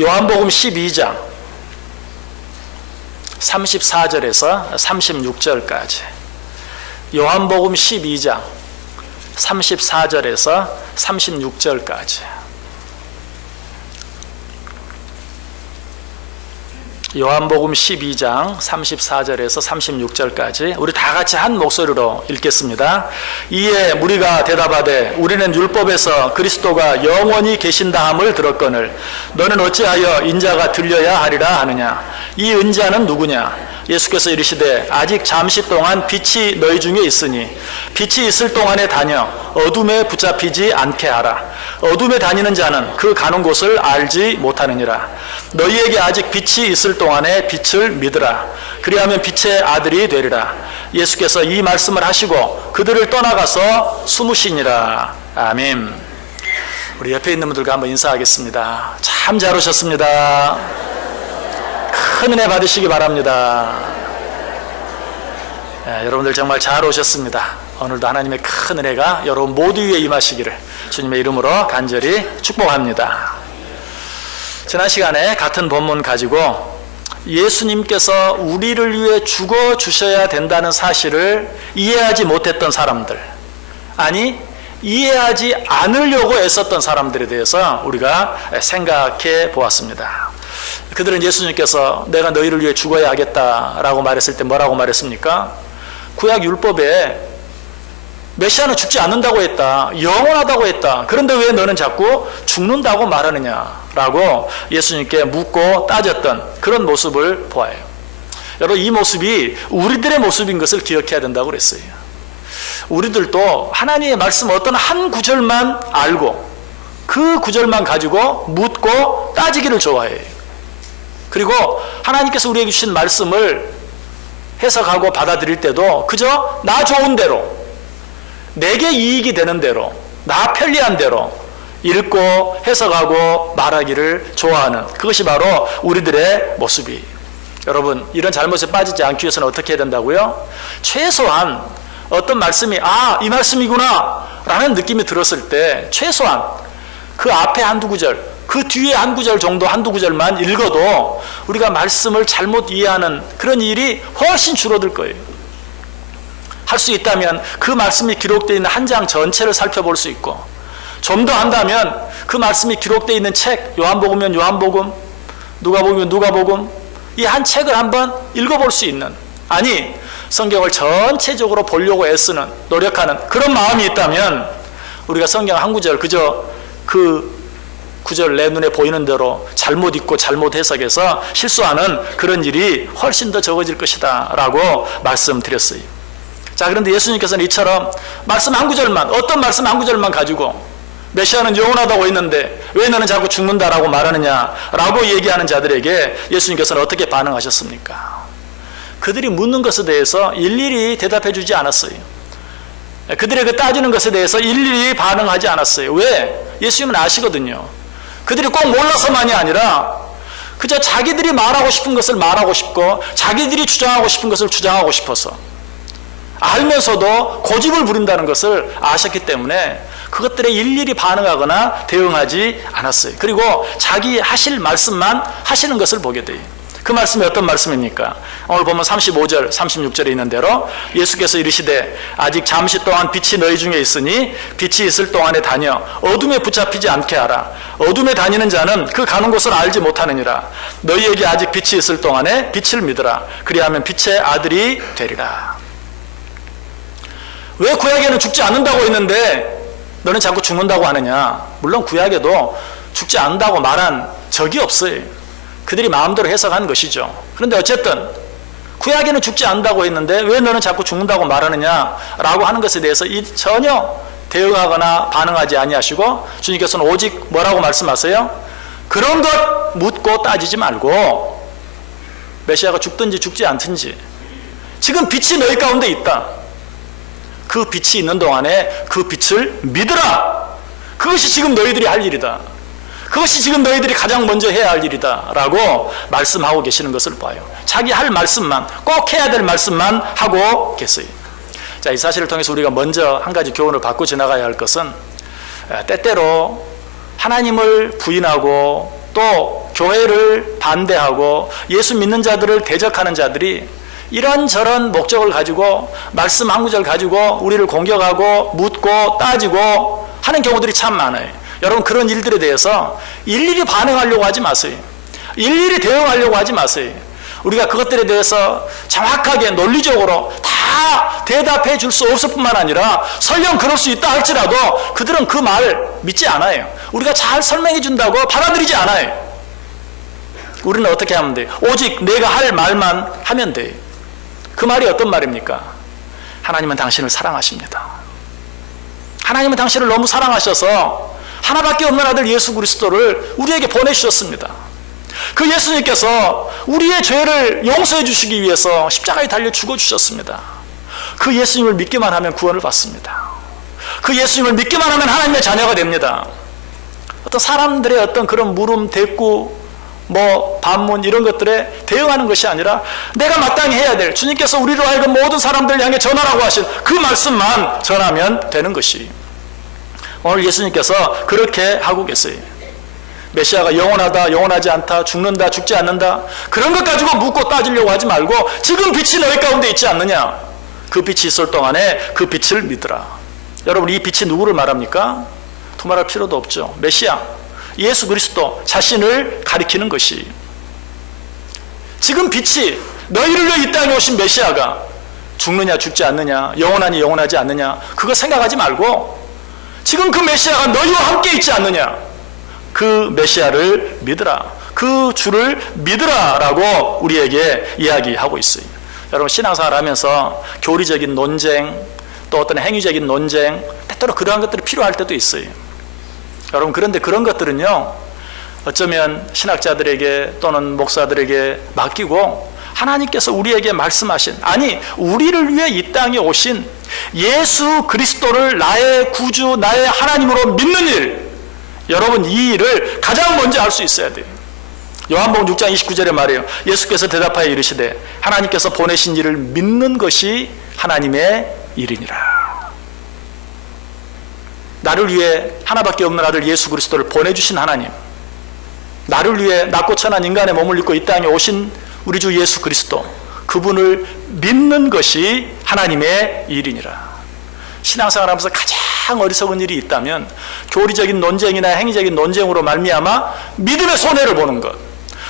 요한복음 12장 34절에서 36절까지. 요한복음 12장 34절에서 36절까지. 요한복음 12장 34절에서 36절까지 우리 다 같이 한 목소리로 읽겠습니다. 이에 무리가 대답하되 우리는 율법에서 그리스도가 영원히 계신다함을 들었거늘 너는 어찌하여 인자가 들려야 하리라 하느냐. 이 은자는 누구냐. 예수께서 이르시되 아직 잠시 동안 빛이 너희 중에 있으니 빛이 있을 동안에 다녀 어둠에 붙잡히지 않게 하라. 어둠에 다니는 자는 그 가는 곳을 알지 못하느니라. 너희에게 아직 빛이 있을 동안에 빛을 믿으라. 그리하면 빛의 아들이 되리라. 예수께서 이 말씀을 하시고 그들을 떠나가서 숨으시니라. 아멘. 우리 옆에 있는 분들과 한번 인사하겠습니다. 참 잘 오셨습니다. 큰 은혜 받으시기 바랍니다. 여러분들 정말 잘 오셨습니다. 오늘도 하나님의 큰 은혜가 여러분 모두 위에 임하시기를 주님의 이름으로 간절히 축복합니다. 지난 시간에 같은 본문 가지고 예수님께서 우리를 위해 죽어 주셔야 된다는 사실을 이해하지 못했던 사람들, 아니 이해하지 않으려고 애썼던 사람들에 대해서 우리가 생각해 보았습니다. 그들은 예수님께서 내가 너희를 위해 죽어야 하겠다라고 말했을 때 뭐라고 말했습니까? 구약 율법에 메시아는 죽지 않는다고 했다. 영원하다고 했다. 그런데 왜 너는 자꾸 죽는다고 말하느냐라고 예수님께 묻고 따졌던 그런 모습을 보아요. 여러분, 이 모습이 우리들의 모습인 것을 기억해야 된다고 그랬어요. 우리들도 하나님의 말씀 어떤 한 구절만 알고 그 구절만 가지고 묻고 따지기를 좋아해요. 그리고 하나님께서 우리에게 주신 말씀을 해석하고 받아들일 때도 그저 나 좋은 대로, 내게 이익이 되는 대로, 나 편리한 대로 읽고 해석하고 말하기를 좋아하는, 그것이 바로 우리들의 모습이에요. 여러분, 이런 잘못에 빠지지 않기 위해서는 어떻게 해야 된다고요? 최소한 어떤 말씀이 이 말씀이구나 라는 느낌이 들었을 때 최소한 그 앞에 한두 구절, 그 뒤에 한 구절 정도, 한두 구절만 읽어도 우리가 말씀을 잘못 이해하는 그런 일이 훨씬 줄어들 거예요. 할 수 있다면 그 말씀이 기록되어 있는 한 장 전체를 살펴볼 수 있고, 좀 더 한다면 그 말씀이 기록되어 있는 책, 요한복음이면 요한복음, 누가복음이면 누가복음, 이 한 책을 한번 읽어볼 수 있는, 아니 성경을 전체적으로 보려고 애쓰는, 노력하는 그런 마음이 있다면 우리가 성경 한 구절 그저 그 구절 내 눈에 보이는 대로 잘못 읽고 잘못 해석해서 실수하는 그런 일이 훨씬 더 적어질 것이다 라고 말씀드렸어요. 자, 그런데 예수님께서는 이처럼 말씀 한 구절만, 어떤 말씀 한 구절만 가지고 메시아는 영원하다고 했는데 왜 너는 자꾸 죽는다라고 말하느냐 라고 얘기하는 자들에게 예수님께서는 어떻게 반응하셨습니까? 그들이 묻는 것에 대해서 일일이 대답해 주지 않았어요. 그들에게 따지는 것에 대해서 일일이 반응하지 않았어요. 왜? 예수님은 아시거든요. 그들이 꼭 몰라서만이 아니라 그저 자기들이 말하고 싶은 것을 말하고 싶고 자기들이 주장하고 싶은 것을 주장하고 싶어서, 알면서도 고집을 부린다는 것을 아셨기 때문에 그것들에 일일이 반응하거나 대응하지 않았어요. 그리고 자기 하실 말씀만 하시는 것을 보게 돼요. 그 말씀이 어떤 말씀입니까? 오늘 보면 35절, 36절에 있는 대로 예수께서 이르시되 아직 잠시 동안 빛이 너희 중에 있으니 빛이 있을 동안에 다녀 어둠에 붙잡히지 않게 하라. 어둠에 다니는 자는 그 가는 곳을 알지 못하느니라. 너희에게 아직 빛이 있을 동안에 빛을 믿으라. 그리하면 빛의 아들이 되리라. 왜 구약에는 죽지 않는다고 했는데 너는 자꾸 죽는다고 하느냐? 물론 구약에도 죽지 않는다고 말한 적이 없어요. 그들이 마음대로 해석한 것이죠. 그런데 어쨌든 구약에는 죽지 않는다고 했는데 왜 너는 자꾸 죽는다고 말하느냐 라고 하는 것에 대해서 전혀 대응하거나 반응하지 아니하시고 주님께서는 오직 뭐라고 말씀하세요? 그런 것 묻고 따지지 말고 메시아가 죽든지 죽지 않든지 지금 빛이 너희 가운데 있다. 그 빛이 있는 동안에 그 빛을 믿으라. 그것이 지금 너희들이 할 일이다. 그것이 지금 너희들이 가장 먼저 해야 할 일이다 라고 말씀하고 계시는 것을 봐요. 자기 할 말씀만, 꼭 해야 될 말씀만 하고 계세요. 자, 이 사실을 통해서 우리가 먼저 한 가지 교훈을 받고 지나가야 할 것은 때때로 하나님을 부인하고 또 교회를 반대하고 예수 믿는 자들을 대적하는 자들이 이런저런 목적을 가지고 말씀 한 구절 가지고 우리를 공격하고 묻고 따지고 하는 경우들이 참 많아요. 여러분, 그런 일들에 대해서 일일이 반응하려고 하지 마세요. 일일이 대응하려고 하지 마세요. 우리가 그것들에 대해서 정확하게 논리적으로 다 대답해 줄 수 없을 뿐만 아니라 설령 그럴 수 있다 할지라도 그들은 그 말 믿지 않아요. 우리가 잘 설명해 준다고 받아들이지 않아요. 우리는 어떻게 하면 돼요? 오직 내가 할 말만 하면 돼요. 그 말이 어떤 말입니까? 하나님은 당신을 사랑하십니다. 하나님은 당신을 너무 사랑하셔서 하나밖에 없는 아들 예수 그리스도를 우리에게 보내주셨습니다. 그 예수님께서 우리의 죄를 용서해 주시기 위해서 십자가에 달려 죽어주셨습니다. 그 예수님을 믿기만 하면 구원을 받습니다. 그 예수님을 믿기만 하면 하나님의 자녀가 됩니다. 어떤 사람들의 어떤 그런 물음, 대꾸, 반문 이런 것들에 대응하는 것이 아니라 내가 마땅히 해야 될, 주님께서 우리로 하여금 모든 사람들 향해 전하라고 하신 그 말씀만 전하면 되는 것이, 오늘 예수님께서 그렇게 하고 계세요. 메시아가 영원하다, 영원하지 않다, 죽는다, 죽지 않는다, 그런 것 가지고 묻고 따지려고 하지 말고 지금 빛이 너희 가운데 있지 않느냐, 그 빛이 있을 동안에 그 빛을 믿으라. 여러분, 이 빛이 누구를 말합니까? 두말할 필요도 없죠. 메시아, 예수 그리스도 자신을 가리키는 것이, 지금 빛이 너희를 위해 이 땅에 오신 메시아가 죽느냐 죽지 않느냐, 영원하니 영원하지 않느냐, 그거 생각하지 말고 지금 그 메시아가 너희와 함께 있지 않느냐, 그 메시아를 믿으라, 그 주를 믿으라라고 우리에게 이야기하고 있어요. 여러분, 신앙생활 하면서 교리적인 논쟁, 또 어떤 행위적인 논쟁, 때때로 그러한 것들이 필요할 때도 있어요. 여러분, 그런데 그런 것들은요, 어쩌면 신학자들에게 또는 목사들에게 맡기고 하나님께서 우리에게 말씀하신, 아니 우리를 위해 이 땅에 오신 예수 그리스도를 나의 구주, 나의 하나님으로 믿는 일, 여러분 이 일을 가장 먼저 할 수 있어야 돼요. 요한복음 6장 29절에 말해요. 예수께서 대답하여 이르시되 하나님께서 보내신 일을 믿는 것이 하나님의 일이니라. 나를 위해 하나밖에 없는 아들 예수 그리스도를 보내주신 하나님, 나를 위해 낮고 천한 인간의 몸을 입고 이 땅에 오신 우리 주 예수 그리스도, 그분을 믿는 것이 하나님의 일이니라. 신앙생활하면서 가장 어리석은 일이 있다면 교리적인 논쟁이나 행위적인 논쟁으로 말미암아 믿음의 손해를 보는 것.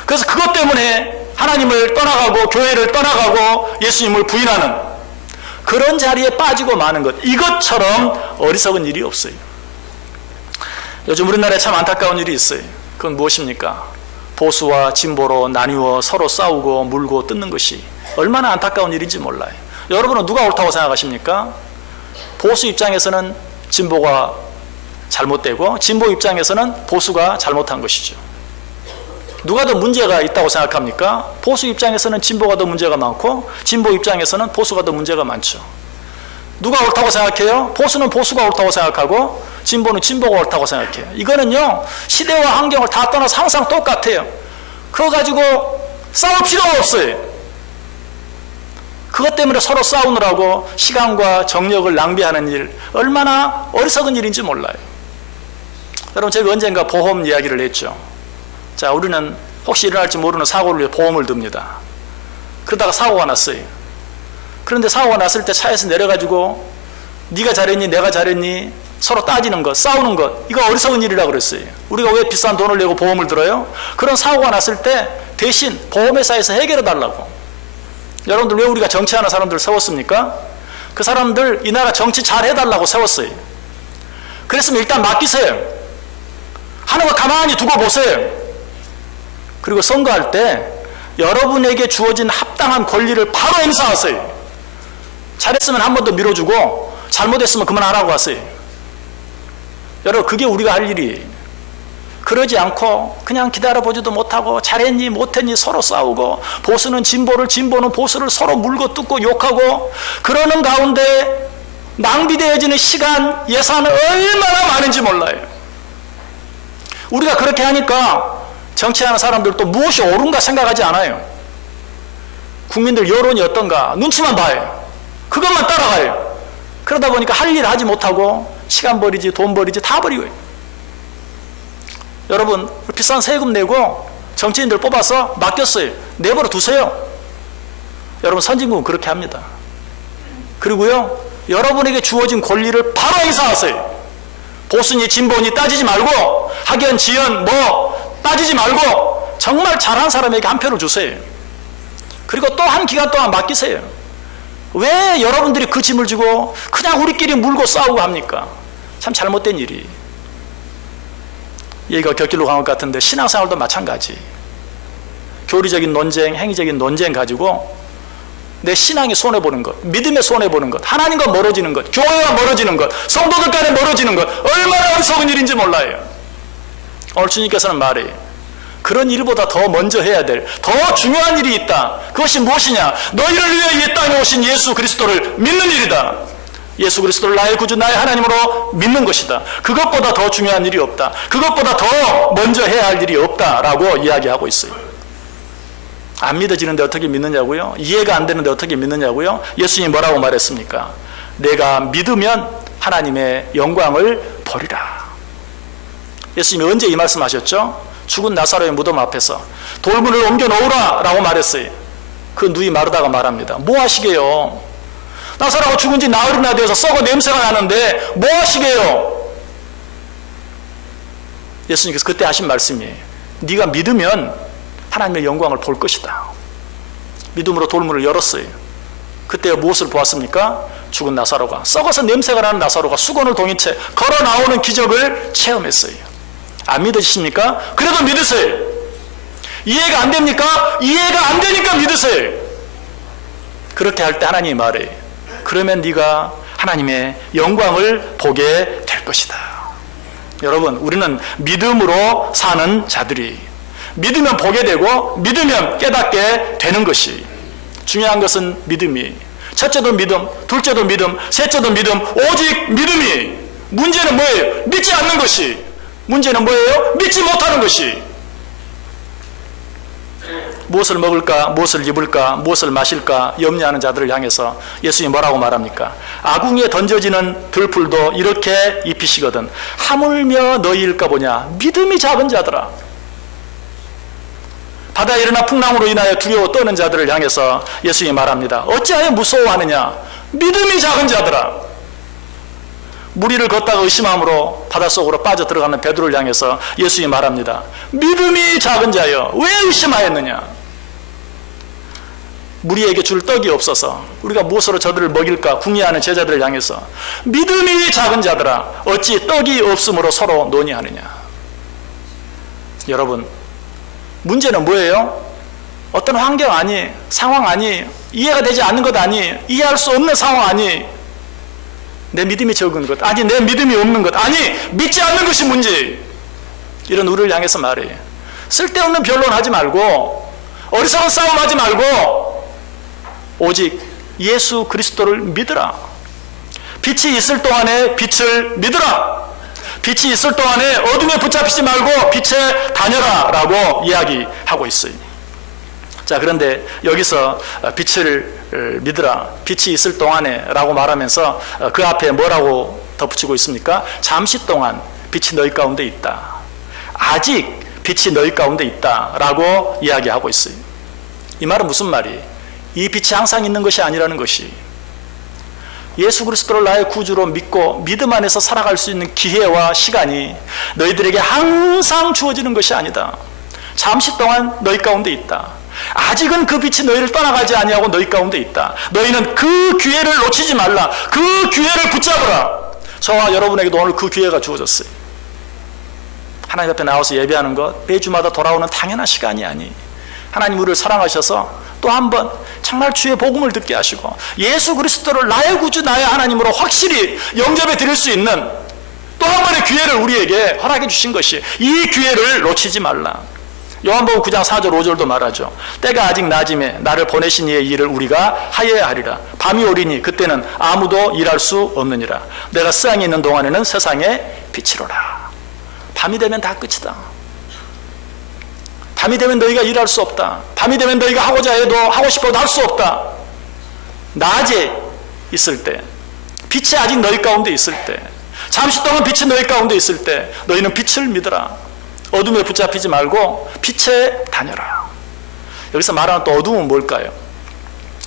그래서 그것 때문에 하나님을 떠나가고 교회를 떠나가고 예수님을 부인하는 그런 자리에 빠지고 마는 것, 이것처럼 어리석은 일이 없어요. 요즘 우리나라에 참 안타까운 일이 있어요. 그건 무엇입니까? 보수와 진보로 나뉘어 서로 싸우고 물고 뜯는 것이 얼마나 안타까운 일인지 몰라요. 여러분은 누가 옳다고 생각하십니까? 보수 입장에서는 진보가 잘못되고 진보 입장에서는 보수가 잘못한 것이죠. 누가 더 문제가 있다고 생각합니까? 보수 입장에서는 진보가 더 문제가 많고 진보 입장에서는 보수가 더 문제가 많죠. 누가 옳다고 생각해요? 보수는 보수가 옳다고 생각하고 진보는 진보가 옳다고 생각해요. 이거는요, 시대와 환경을 다 떠나서 항상 똑같아요. 그거 가지고 싸울 필요가 없어요. 그것 때문에 서로 싸우느라고 시간과 정력을 낭비하는 일, 얼마나 어리석은 일인지 몰라요. 여러분, 제가 언젠가 보험 이야기를 했죠. 자, 우리는 혹시 일어날지 모르는 사고를 위해 보험을 듭니다. 그러다가 사고가 났어요. 그런데 사고가 났을 때 차에서 내려가지고 네가 잘했니 내가 잘했니 서로 따지는 것, 싸우는 것, 이거 어리석은 일이라고 그랬어요. 우리가 왜 비싼 돈을 내고 보험을 들어요? 그런 사고가 났을 때 대신 보험회사에서 해결해 달라고. 여러분들, 왜 우리가 정치하는 사람들 세웠습니까? 그 사람들 이 나라 정치 잘 해달라고 세웠어요. 그랬으면 일단 맡기세요. 하는 거 가만히 두고 보세요. 그리고 선거할 때 여러분에게 주어진 합당한 권리를 바로 행사하세요. 잘했으면 한 번 더 밀어주고 잘못했으면 그만하라고 하세요. 여러분, 그게 우리가 할 일이에요. 그러지 않고 그냥 기다려보지도 못하고 잘했니 못했니 서로 싸우고, 보수는 진보를, 진보는 보수를 서로 물고 뜯고 욕하고, 그러는 가운데 낭비되어지는 시간, 예산은 얼마나 많은지 몰라요. 우리가 그렇게 하니까 정치하는 사람들도 무엇이 옳은가 생각하지 않아요. 국민들 여론이 어떤가 눈치만 봐요. 그것만 따라가요. 그러다 보니까 할 일 하지 못하고 시간 버리지 돈 버리지 다 버리고요. 여러분, 비싼 세금 내고 정치인들 뽑아서 맡겼어요. 내버려 두세요. 여러분, 선진국은 그렇게 합니다. 그리고요, 여러분에게 주어진 권리를 바로 행사하세요. 보수니 진보니 따지지 말고, 학연 지연 뭐 따지지 말고 정말 잘한 사람에게 한 표를 주세요. 그리고 또 한 기간 동안 맡기세요. 왜 여러분들이 그 짐을 지고 그냥 우리끼리 물고 싸우고 합니까? 참 잘못된 일이. 얘기가 곁길로 간 것 같은데 신앙생활도 마찬가지. 교리적인 논쟁, 행위적인 논쟁 가지고 내 신앙이 손해보는 것, 믿음에 손해보는 것, 하나님과 멀어지는 것, 교회와 멀어지는 것, 성도들 간에 멀어지는 것, 얼마나 어리석은 일인지 몰라요. 오늘 주님께서는 말해요. 그런 일보다 더 먼저 해야 될 더 중요한 일이 있다. 그것이 무엇이냐? 너희를 위해 이 땅에 오신 예수 그리스도를 믿는 일이다. 예수 그리스도를 나의 구주, 나의 하나님으로 믿는 것이다. 그것보다 더 중요한 일이 없다. 그것보다 더 먼저 해야 할 일이 없다라고 이야기하고 있어요. 안 믿어지는데 어떻게 믿느냐고요? 이해가 안 되는데 어떻게 믿느냐고요? 예수님이 뭐라고 말했습니까? 내가 믿으면 하나님의 영광을 보리라. 예수님이 언제 이 말씀하셨죠? 죽은 나사로의 무덤 앞에서 돌문을 옮겨 놓으라 라고 말했어요. 그 누이 마르다가 말합니다. 뭐 하시게요? 나사로가 죽은 지 나흘이나 되어서 썩어 냄새가 나는데 뭐 하시게요? 예수님께서 그때 하신 말씀이에요. 네가 믿으면 하나님의 영광을 볼 것이다. 믿음으로 돌문을 열었어요. 그때 무엇을 보았습니까? 죽은 나사로가, 썩어서 냄새가 나는 나사로가 수건을 동인 채 걸어 나오는 기적을 체험했어요. 안 믿으십니까? 그래도 믿으세요. 이해가 안 됩니까? 이해가 안 되니까 믿으세요. 그렇게 할 때 하나님이 말해요. 그러면 네가 하나님의 영광을 보게 될 것이다. 여러분, 우리는 믿음으로 사는 자들이, 믿으면 보게 되고 믿으면 깨닫게 되는 것이 중요한 것은 믿음이. 첫째도 믿음, 둘째도 믿음, 셋째도 믿음, 오직 믿음이. 문제는 뭐예요? 믿지 않는 것이. 문제는 뭐예요? 믿지 못하는 것이. 무엇을 먹을까, 무엇을 입을까, 무엇을 마실까 염려하는 자들을 향해서 예수님이 뭐라고 말합니까? 아궁이에 던져지는 들풀도 이렇게 입히시거든 하물며 너희일까 보냐. 믿음이 작은 자들아. 바다에 일어나 풍랑으로 인하여 두려워 떠는 자들을 향해서 예수님이 말합니다. 어찌하여 무서워하느냐? 믿음이 작은 자들아. 무리를 걷다가 의심함으로 바닷속으로 빠져 들어가는 베드로를 향해서 예수님이 말합니다. 믿음이 작은 자여, 왜 의심하였느냐? 무리에게 줄 떡이 없어서 우리가 무엇으로 저들을 먹일까 궁리하는 제자들을 향해서 믿음이 작은 자들아, 어찌 떡이 없으므로 서로 논의하느냐? 여러분, 문제는 뭐예요? 어떤 환경 아니, 상황 아니, 이해가 되지 않는 것 아니, 이해할 수 없는 상황 아니, 내 믿음이 적은 것 아니, 내 믿음이 없는 것 아니, 믿지 않는 것이 문제. 이런 우리를 향해서 말해요. 쓸데없는 변론하지 말고 어리석은 싸움하지 말고 오직 예수 그리스도를 믿으라. 빛이 있을 동안에 빛을 믿으라. 빛이 있을 동안에 어둠에 붙잡히지 말고 빛에 다녀라 라고 이야기하고 있어요. 자, 그런데 여기서 빛을 믿으라, 빛이 있을 동안에 라고 말하면서 그 앞에 뭐라고 덧붙이고 있습니까? 잠시 동안 빛이 너희 가운데 있다. 아직 빛이 너희 가운데 있다 라고 이야기하고 있어요. 이 말은 무슨 말이에요? 이 빛이 항상 있는 것이 아니라는 것이, 예수 그리스도를 나의 구주로 믿고 믿음 안에서 살아갈 수 있는 기회와 시간이 너희들에게 항상 주어지는 것이 아니다. 잠시 동안 너희 가운데 있다. 아직은 그 빛이 너희를 떠나가지 아니하고 너희 가운데 있다. 너희는 그 기회를 놓치지 말라. 그 기회를 붙잡으라. 저와 여러분에게도 오늘 그 기회가 주어졌어요. 하나님 앞에 나와서 예배하는 것 매주마다 돌아오는 당연한 시간이 아니, 하나님 우리를 사랑하셔서 또 한 번 정말 주의 복음을 듣게 하시고 예수 그리스도를 나의 구주 나의 하나님으로 확실히 영접해 드릴 수 있는 또 한 번의 기회를 우리에게 허락해 주신 것이, 이 기회를 놓치지 말라. 요한복음 9장 4절 5절도 말하죠. 때가 아직 낮음에 나를 보내신 이의 일을 우리가 하여야 하리라. 밤이 오리니 그때는 아무도 일할 수 없느니라. 내가 세상에 있는 동안에는 세상의 빛이로라. 밤이 되면 다 끝이다. 밤이 되면 너희가 일할 수 없다. 밤이 되면 너희가 하고자 해도 하고 싶어도 할 수 없다. 낮에 있을 때, 빛이 아직 너희 가운데 있을 때, 잠시 동안 빛이 너희 가운데 있을 때 너희는 빛을 믿으라. 어둠에 붙잡히지 말고 빛에 다녀라. 여기서 말하는 또 어둠은 뭘까요?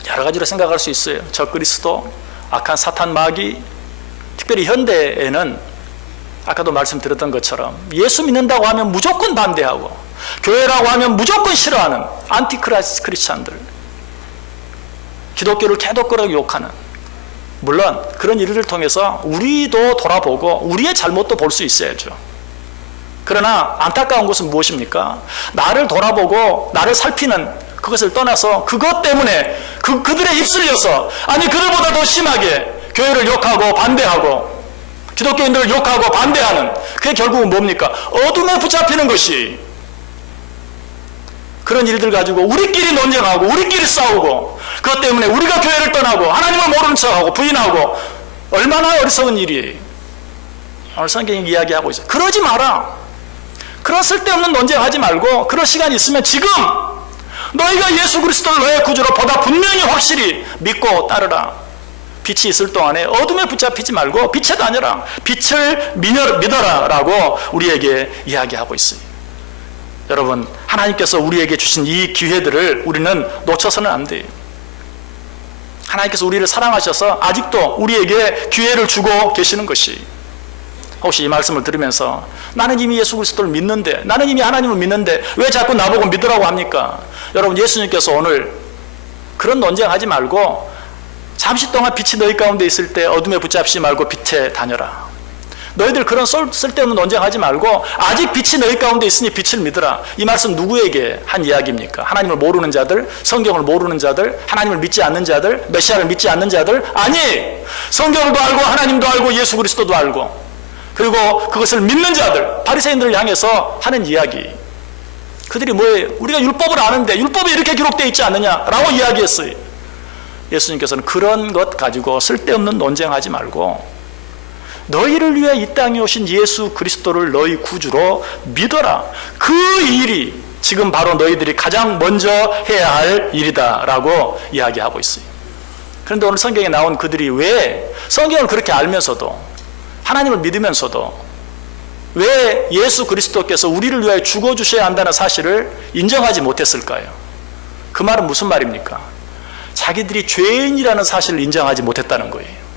여러 가지로 생각할 수 있어요. 적그리스도, 악한 사탄 마귀. 특별히 현대에는 아까도 말씀드렸던 것처럼 예수 믿는다고 하면 무조건 반대하고 교회라고 하면 무조건 싫어하는 안티크라이스트 크리스찬들, 기독교를 개독교라고 욕하는, 물론 그런 일들을 통해서 우리도 돌아보고 우리의 잘못도 볼 수 있어야죠. 그러나 안타까운 것은 무엇입니까? 나를 돌아보고 나를 살피는 그것을 떠나서 그것 때문에 그들의 입술려서, 아니 그들보다 더 심하게 교회를 욕하고 반대하고 기독교인들을 욕하고 반대하는, 그게 결국은 뭡니까? 어둠에 붙잡히는 것이. 그런 일들 가지고 우리끼리 논쟁하고 우리끼리 싸우고 그것 때문에 우리가 교회를 떠나고 하나님을 모르는 척하고 부인하고, 얼마나 어리석은 일이에요. 오늘 성경이 이야기하고 있어요. 그러지 마라. 그런 쓸데없는 논쟁하지 말고, 그럴 시간이 있으면 지금 너희가 예수 그리스도를 너의 구주로 보다 분명히 확실히 믿고 따르라. 빛이 있을 동안에 어둠에 붙잡히지 말고 빛에 다녀라. 빛을 믿어라 라고 우리에게 이야기하고 있어요. 여러분, 하나님께서 우리에게 주신 이 기회들을 우리는 놓쳐서는 안 돼요. 하나님께서 우리를 사랑하셔서 아직도 우리에게 기회를 주고 계시는 것이, 혹시 이 말씀을 들으면서 나는 이미 예수 그리스도를 믿는데, 나는 이미 하나님을 믿는데 왜 자꾸 나보고 믿으라고 합니까? 여러분, 예수님께서 오늘 그런 논쟁하지 말고 잠시 동안 빛이 너희 가운데 있을 때 어둠에 붙잡지 말고 빛에 다녀라. 너희들 그런 쓸데없는 논쟁하지 말고 아직 빛이 너희 가운데 있으니 빛을 믿으라. 이 말씀 누구에게 한 이야기입니까? 하나님을 모르는 자들, 성경을 모르는 자들, 하나님을 믿지 않는 자들, 메시아를 믿지 않는 자들? 아니! 성경도 알고 하나님도 알고 예수 그리스도도 알고, 그리고 그것을 믿는 자들, 바리새인들을 향해서 하는 이야기. 그들이 뭐예요? 우리가 율법을 아는데 율법에 이렇게 기록되어 있지 않느냐라고 이야기했어요. 예수님께서는 그런 것 가지고 쓸데없는 논쟁하지 말고 너희를 위해 이 땅에 오신 예수 그리스도를 너희 구주로 믿어라. 그 일이 지금 바로 너희들이 가장 먼저 해야 할 일이다 라고 이야기하고 있어요. 그런데 오늘 성경에 나온 그들이 왜 성경을 그렇게 알면서도, 하나님을 믿으면서도 왜 예수 그리스도께서 우리를 위하여 죽어주셔야 한다는 사실을 인정하지 못했을까요? 그 말은 무슨 말입니까? 자기들이 죄인이라는 사실을 인정하지 못했다는 거예요.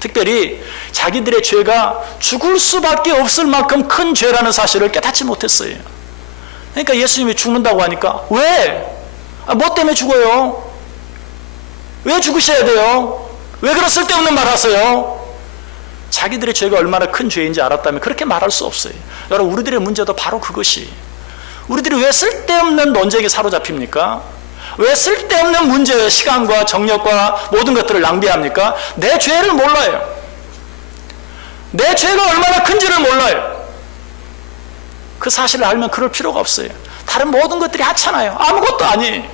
특별히 자기들의 죄가 죽을 수밖에 없을 만큼 큰 죄라는 사실을 깨닫지 못했어요. 그러니까 예수님이 죽는다고 하니까 왜? 뭐 때문에 죽어요? 왜 죽으셔야 돼요? 왜 그런 쓸데없는 말 하세요? 자기들의 죄가 얼마나 큰 죄인지 알았다면 그렇게 말할 수 없어요. 여러분, 우리들의 문제도 바로 그것이, 우리들이 왜 쓸데없는 논쟁에 사로잡힙니까? 왜 쓸데없는 문제에 시간과 정력과 모든 것들을 낭비합니까? 내 죄를 몰라요. 내 죄가 얼마나 큰지를 몰라요. 그 사실을 알면 그럴 필요가 없어요. 다른 모든 것들이 하찮아요. 아무것도 아니에요.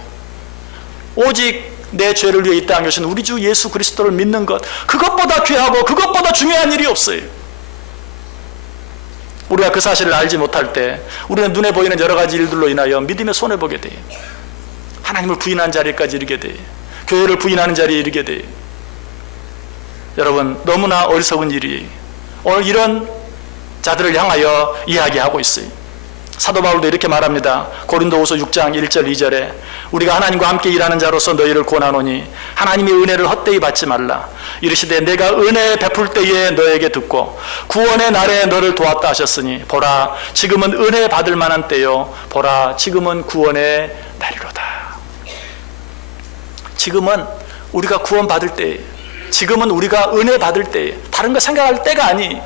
오직 내 죄를 위해 이 땅에 오신 우리 주 예수 그리스도를 믿는 것, 그것보다 귀하고 그것보다 중요한 일이 없어요. 우리가 그 사실을 알지 못할 때 우리는 눈에 보이는 여러 가지 일들로 인하여 믿음에 손해보게 돼요. 하나님을 부인하는 자리까지 이르게 돼요. 교회를 부인하는 자리에 이르게 돼요. 여러분, 너무나 어리석은 일이 오늘 이런 자들을 향하여 이야기하고 있어요. 사도 바울도 이렇게 말합니다. 고린도후서 6장 1절 2절에 우리가 하나님과 함께 일하는 자로서 너희를 권하노니 하나님의 은혜를 헛되이 받지 말라. 이르시되 내가 은혜 베풀 때에 너에게 듣고 구원의 날에 너를 도왔다 하셨으니 보라 지금은 은혜 받을 만한 때요 보라 지금은 구원의 날이로다. 지금은 우리가 구원 받을 때, 지금은 우리가 은혜 받을 때, 다른 거 생각할 때가 아니.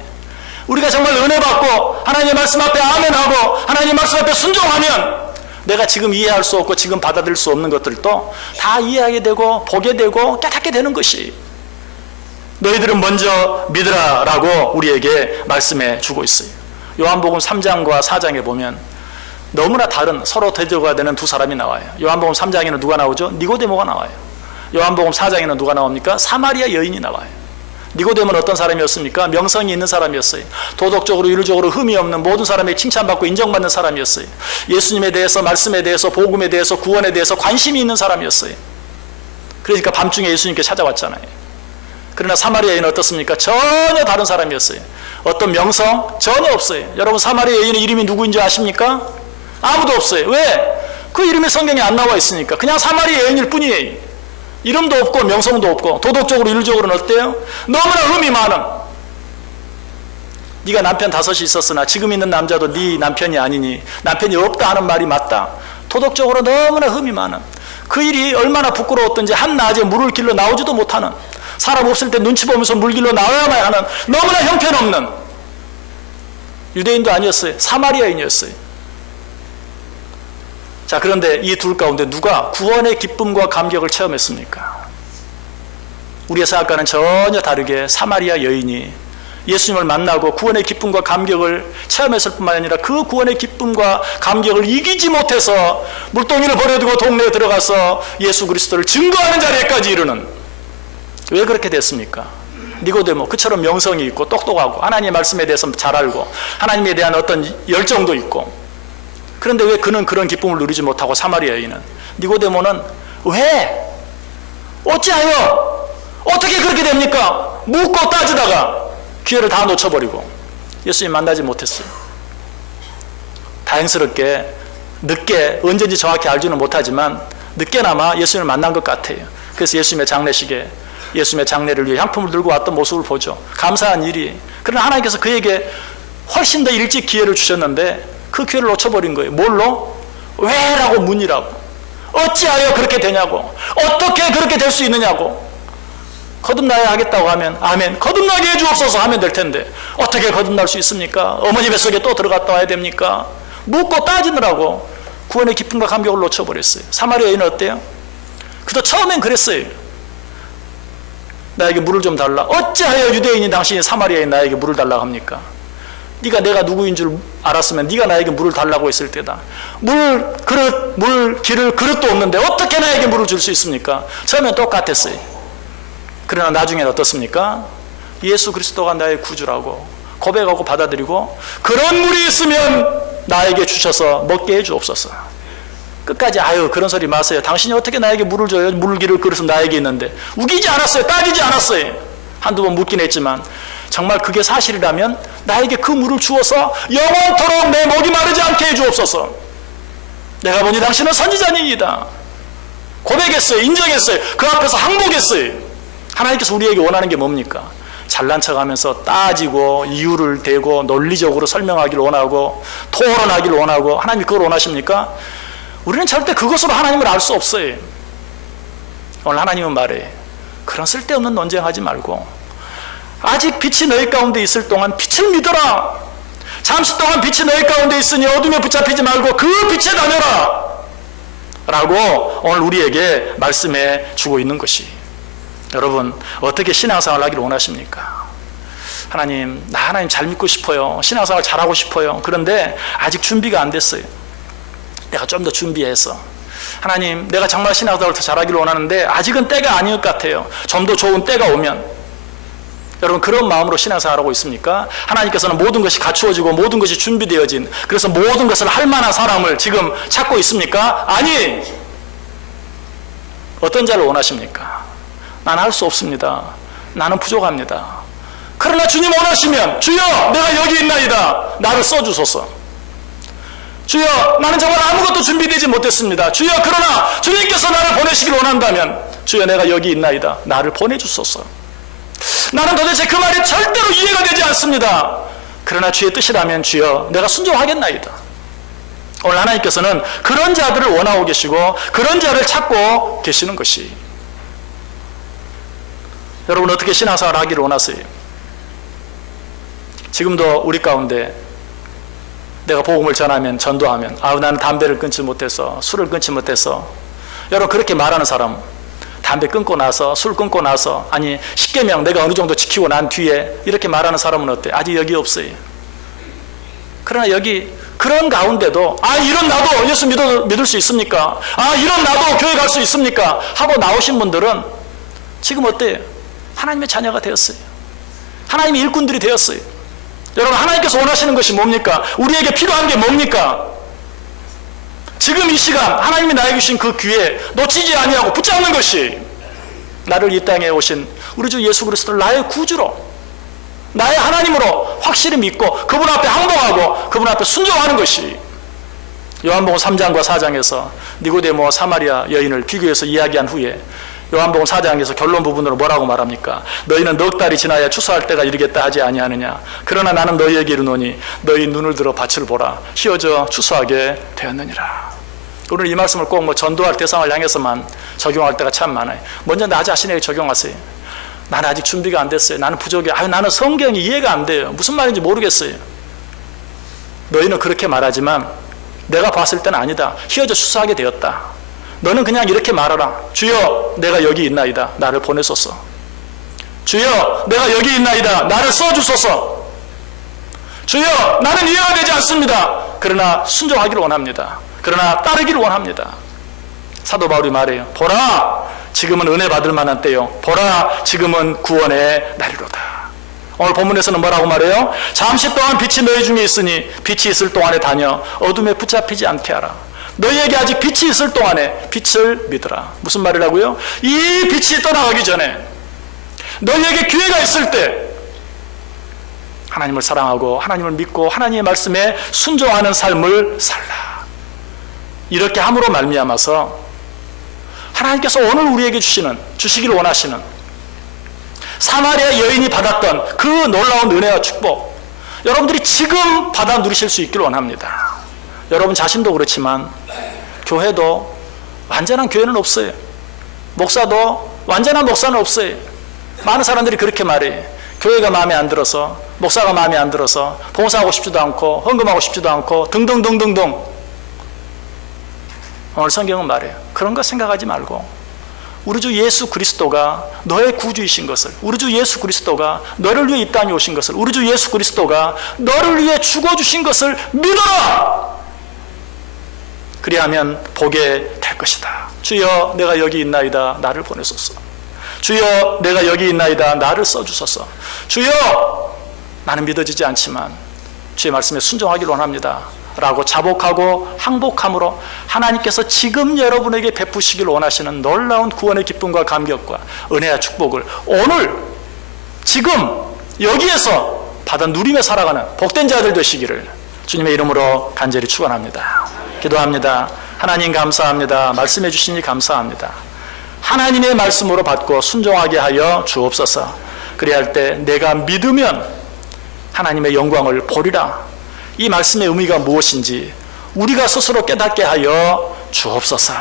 우리가 정말 은혜 받고 하나님의 말씀 앞에 아멘하고 하나님의 말씀 앞에 순종하면 내가 지금 이해할 수 없고 지금 받아들일 수 없는 것들도 다 이해하게 되고 보게 되고 깨닫게 되는 것이, 너희들은 먼저 믿으라 라고 우리에게 말씀해 주고 있어요. 요한복음 3장과 4장에 보면 너무나 다른, 서로 대조가 되는 두 사람이 나와요. 요한복음 3장에는 누가 나오죠? 니고데모가 나와요. 요한복음 4장에는 누가 나옵니까? 사마리아 여인이 나와요. 니고데모는 어떤 사람이었습니까? 명성이 있는 사람이었어요. 도덕적으로 윤리적으로 흠이 없는, 모든 사람에게 칭찬받고 인정받는 사람이었어요. 예수님에 대해서, 말씀에 대해서, 복음에 대해서, 구원에 대해서 관심이 있는 사람이었어요. 그러니까 밤중에 예수님께 찾아왔잖아요. 그러나 사마리아 여인은 어떻습니까? 전혀 다른 사람이었어요. 어떤 명성? 전혀 없어요. 여러분 사마리아 여인의 이름이 누구인지 아십니까? 아무도 없어요. 왜? 그 이름이 성경에 안 나와 있으니까. 그냥 사마리아 여인일 뿐이에요. 이름도 없고 명성도 없고 도덕적으로 윤리적으로는 어때요? 너무나 흠이 많은. 네가 남편 5이 있었으나 지금 있는 남자도 네 남편이 아니니 남편이 없다 하는 말이 맞다. 도덕적으로 너무나 흠이 많은. 그 일이 얼마나 부끄러웠던지 한낮에 물을 길러 나오지도 못하는, 사람 없을 때 눈치 보면서 물 길러 나와야만 하는 너무나 형편없는 유대인도 아니었어요. 사마리아인이었어요. 자, 그런데 이 둘 가운데 누가 구원의 기쁨과 감격을 체험했습니까? 우리의 생각과는 전혀 다르게 사마리아 여인이 예수님을 만나고 구원의 기쁨과 감격을 체험했을 뿐만 아니라 그 구원의 기쁨과 감격을 이기지 못해서 물동이를 버려두고 동네에 들어가서 예수 그리스도를 증거하는 자리에까지 이르는. 왜 그렇게 됐습니까? 니고데모, 그처럼 명성이 있고 똑똑하고 하나님의 말씀에 대해서 잘 알고 하나님에 대한 어떤 열정도 있고, 그런데 왜 그는 그런 기쁨을 누리지 못하고 사마리아 여인은? 니고데모는 왜? 어찌하여? 어떻게 그렇게 됩니까? 묻고 따지다가 기회를 다 놓쳐버리고 예수님 만나지 못했어요. 다행스럽게 늦게, 언제인지 정확히 알지는 못하지만 늦게나마 예수님을 만난 것 같아요. 그래서 예수님의 장례식에 예수님의 장례를 위해 향품을 들고 왔던 모습을 보죠. 감사한 일이. 그러나 하나님께서 그에게 훨씬 더 일찍 기회를 주셨는데 그 기회를 놓쳐버린 거예요. 뭘로? 왜? 라고 묻니라고. 어찌하여 그렇게 되냐고. 어떻게 그렇게 될 수 있느냐고. 거듭나야 하겠다고 하면 아멘, 거듭나게 해주옵소서 하면 될 텐데 어떻게 거듭날 수 있습니까? 어머니 뱃속에 또 들어갔다 와야 됩니까? 묻고 따지느라고 구원의 기쁨과 감격을 놓쳐버렸어요. 사마리아 여인은 어때요? 그도 처음엔 그랬어요. 나에게 물을 좀 달라. 어찌하여 유대인인 당신이 사마리아인 나에게 물을 달라고 합니까? 네가 내가 누구인 줄 알았으면 네가 나에게 물을 달라고 했을 때다. 물 기를 그릇도 없는데 어떻게 나에게 물을 줄 수 있습니까? 처음엔 똑같았어요. 그러나 나중에는 어떻습니까? 예수 그리스도가 나의 구주라고 고백하고 받아들이고 그런 물이 있으면 나에게 주셔서 먹게 해주옵소서. 끝까지 아유 그런 소리 마세요. 당신이 어떻게 나에게 물을 줘요? 물 기를 그릇은 나에게 있는데. 우기지 않았어요. 따지지 않았어요. 한두 번 묻긴 했지만 정말 그게 사실이라면 나에게 그 물을 주어서 영원토록 내 목이 마르지 않게 해주옵소서. 내가 보니 당신은 선지자니이다. 고백했어요. 인정했어요. 그 앞에서 항복했어요. 하나님께서 우리에게 원하는 게 뭡니까? 잘난 척하면서 따지고 이유를 대고 논리적으로 설명하기를 원하고 토론하기를 원하고, 하나님이 그걸 원하십니까? 우리는 절대 그것으로 하나님을 알 수 없어요. 오늘 하나님은 말해, 그런 쓸데없는 논쟁하지 말고 아직 빛이 너희 가운데 있을 동안 빛을 믿어라. 잠시 동안 빛이 너희 가운데 있으니 어둠에 붙잡히지 말고 그 빛에 다녀라 라고 오늘 우리에게 말씀해 주고 있는 것이. 여러분 어떻게 신앙생활을 하기를 원하십니까? 하나님, 나 하나님 잘 믿고 싶어요. 신앙생활 잘하고 싶어요. 그런데 아직 준비가 안 됐어요. 내가 좀 더 준비해서, 하나님 내가 정말 신앙생활을 더 잘하기를 원하는데 아직은 때가 아닌 것 같아요. 좀 더 좋은 때가 오면. 여러분 그런 마음으로 신앙생활하고 있습니까? 하나님께서는 모든 것이 갖추어지고 모든 것이 준비되어진, 그래서 모든 것을 할 만한 사람을 지금 찾고 있습니까? 아니, 어떤 자를 원하십니까? 나는 할 수 없습니다. 나는 부족합니다. 그러나 주님 원하시면, 주여 내가 여기 있나이다, 나를 써주소서. 주여 나는 정말 아무것도 준비되지 못했습니다. 주여 그러나 주님께서 나를 보내시길 원한다면 주여 내가 여기 있나이다, 나를 보내주소서. 나는 도대체 그 말이 절대로 이해가 되지 않습니다. 그러나 주의 뜻이라면 주여 내가 순종하겠나이다. 오늘 하나님께서는 그런 자들을 원하고 계시고 그런 자를 찾고 계시는 것이. 여러분 어떻게 신앙생활을 하기를 원하세요? 지금도 우리 가운데 내가 복음을 전하면, 전도하면 나는 담배를 끊지 못해서, 술을 끊지 못해서, 여러분 그렇게 말하는 사람, 담배 끊고 나서, 술 끊고 나서, 아니 10계명 내가 어느 정도 지키고 난 뒤에 이렇게 말하는 사람은 어때? 아직 여기 없어요. 그러나 여기 그런 가운데도 이런 나도 예수 믿을 수 있습니까? 이런 나도 교회 갈 수 있습니까? 하고 나오신 분들은 지금 어때요? 하나님의 자녀가 되었어요. 하나님의 일꾼들이 되었어요. 여러분 하나님께서 원하시는 것이 뭡니까? 우리에게 필요한 게 뭡니까? 지금 이 시간 하나님이 나에게 주신 그 기회 놓치지 아니하고 붙잡는 것이 나를 이 땅에 오신 우리 주 예수 그리스도를 나의 구주로, 나의 하나님으로 확실히 믿고 그분 앞에 항복하고 그분 앞에 순종하는 것이, 요한복음 3장과 4장에서 니고데모와 사마리아 여인을 비교해서 이야기한 후에 요한복음 4장에서 결론 부분으로 뭐라고 말합니까? 너희는 넉 달이 지나야 추수할 때가 이르겠다 하지 아니하느냐. 그러나 나는 너희에게 이르노니 너희 눈을 들어 밭을 보라. 휘어져 추수하게 되었느니라. 우리는 이 말씀을 꼭 전도할 대상을 향해서만 적용할 때가 참 많아요. 먼저 나 자신에게 적용하세요. 나는 아직 준비가 안 됐어요. 나는 부족해. 나는 성경이 이해가 안 돼요. 무슨 말인지 모르겠어요. 너희는 그렇게 말하지만 내가 봤을 때는 아니다. 휘어져 추수하게 되었다. 너는 그냥 이렇게 말하라. 주여, 내가 여기 있나이다. 나를 보내소서. 주여, 내가 여기 있나이다. 나를 써주소서. 주여, 나는 이해가 되지 않습니다. 그러나 순종하기를 원합니다. 그러나 따르기를 원합니다. 사도 바울이 말해요. 보라, 지금은 은혜 받을 만한 때요. 보라, 지금은 구원의 날이로다. 오늘 본문에서는 뭐라고 말해요? 잠시 동안 빛이 너희 중에 있으니 빛이 있을 동안에 다녀 어둠에 붙잡히지 않게 하라. 너희에게 아직 빛이 있을 동안에 빛을 믿으라. 무슨 말이라고요? 이 빛이 떠나가기 전에 너희에게 기회가 있을 때 하나님을 사랑하고 하나님을 믿고 하나님의 말씀에 순종하는 삶을 살라. 이렇게 함으로 말미암아서 하나님께서 오늘 우리에게 주시기를 원하시는 사마리아 여인이 받았던 그 놀라운 은혜와 축복, 여러분들이 지금 받아 누리실 수 있기를 원합니다. 여러분 자신도 그렇지만 교회도 완전한 교회는 없어요. 목사도 완전한 목사는 없어요. 많은 사람들이 그렇게 말해요. 교회가 마음에 안 들어서, 목사가 마음에 안 들어서 봉사하고 싶지도 않고 헌금하고 싶지도 않고 등등등등등. 오늘 성경은 말해요. 그런 거 생각하지 말고 우리 주 예수 그리스도가 너의 구주이신 것을, 우리 주 예수 그리스도가 너를 위해 이 땅에 오신 것을, 우리 주 예수 그리스도가 너를 위해 죽어주신 것을 믿어라! 그리하면 보게 될 것이다. 주여, 내가 여기 있나이다. 나를 보내소서. 주여, 내가 여기 있나이다. 나를 써주소서. 주여, 나는 믿어지지 않지만 주의 말씀에 순종하기를 원합니다. 라고 자복하고 항복함으로 하나님께서 지금 여러분에게 베푸시길 원하시는 놀라운 구원의 기쁨과 감격과 은혜와 축복을 오늘 지금 여기에서 받아 누리며 살아가는 복된 자들 되시기를 주님의 이름으로 간절히 축원합니다. 기도합니다. 하나님 감사합니다. 말씀해 주시니 감사합니다. 하나님의 말씀으로 받고 순종하게 하여 주옵소서. 그리할 때 내가 믿으면 하나님의 영광을 보리라. 이 말씀의 의미가 무엇인지 우리가 스스로 깨닫게 하여 주옵소서.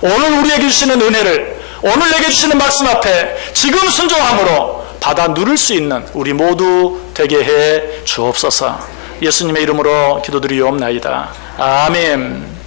오늘 우리에게 주시는 은혜를, 오늘 내게 주시는 말씀 앞에 지금 순종함으로 받아 누릴 수 있는 우리 모두 되게 해 주옵소서. 예수님의 이름으로 기도드리옵나이다. 아멘.